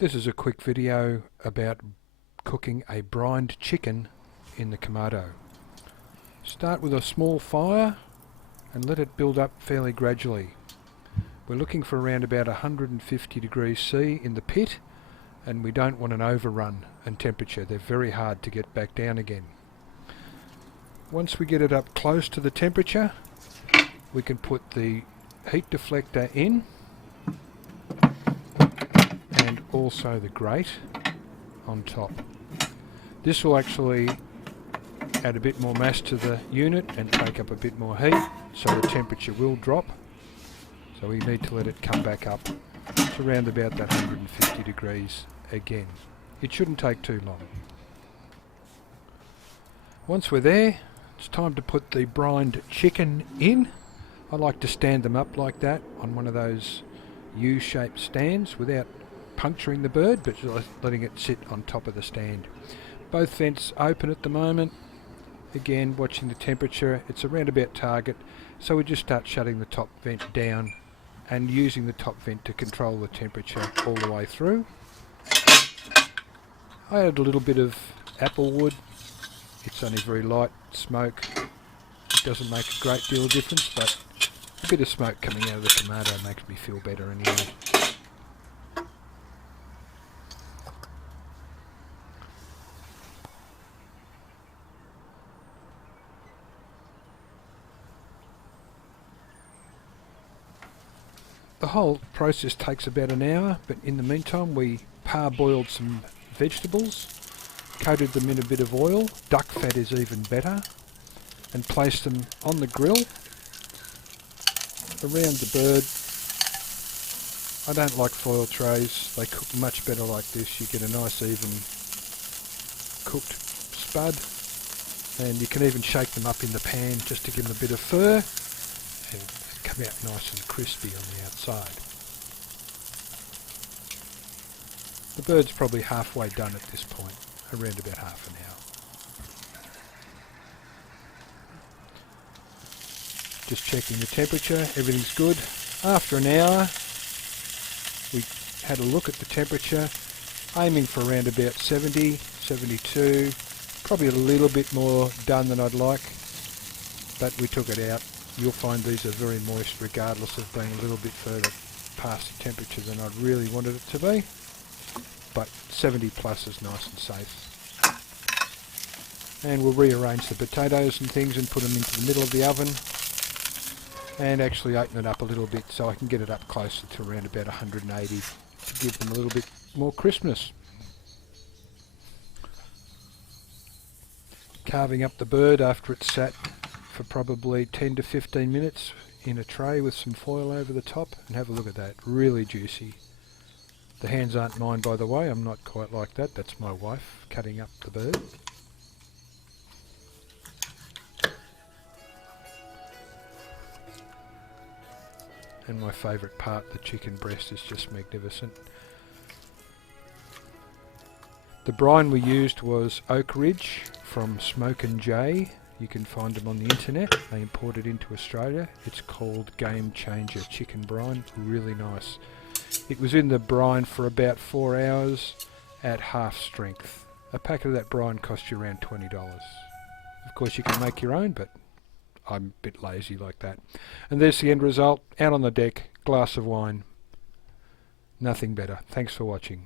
This is a quick video about cooking a brined chicken in the Kamado. Start with a small fire and let it build up fairly gradually. We're looking for around about 150 degrees C in the pit, and we don't want an overrun in temperature. They're very hard to get back down again. Once we get it up close to the temperature, we can put the heat deflector in and also the grate on top. This will actually add a bit more mass to the unit and take up a bit more heat, so the temperature will drop. So we need to let it come back up to around about that 150 degrees again. It shouldn't take too long. Once we're there, it's time to put the brined chicken in. I like to stand them up like that on one of those U-shaped stands without puncturing the bird, but just letting it sit on top of the stand. Both vents open at the moment. Again, watching the temperature, it's around about target, so we just start shutting the top vent down and using the top vent to control the temperature all the way through. I add a little bit of apple wood. It's only very light smoke. It doesn't make a great deal of difference, but a bit of smoke coming out of the Kamado makes me feel better anyway. The whole process takes about an hour, but in the meantime we parboiled some vegetables, coated them in a bit of oil, duck fat is even better, and placed them on the grill around the bird. I don't like foil trays, they cook much better like this. You get a nice even cooked spud, and you can even shake them up in the pan just to give them a bit of fur and come out nice and crispy on the outside. The bird's probably halfway done at this point, around about half an hour. Just checking the temperature, everything's good. After an hour, we had a look at the temperature, aiming for around about 70, 72, probably a little bit more done than I'd like, but we took it out. You'll find these are very moist regardless of being a little bit further past the temperature than I'd really wanted it to be, but 70 plus is nice and safe. And we'll rearrange the potatoes and things and put them into the middle of the oven and actually open it up a little bit so I can get it up closer to around about 180 to give them a little bit more crispness. Carving up the bird after it's sat for probably 10 to 15 minutes in a tray with some foil over the top, and have a look at that, really juicy. The hands aren't mine, by the way, I'm not quite like that, that's my wife cutting up the bird. And my favourite part, the chicken breast, is just magnificent. The brine we used was Oak Ridge from Smoke and Jay. You can find them on the internet. They imported into Australia. It's called Game Changer Chicken Brine. Really nice. It was in the brine for about 4 hours at half strength. A packet of that brine costs you around $20. Of course you can make your own, but I'm a bit lazy like that. And there's the end result. Out on the deck, glass of wine. Nothing better. Thanks for watching.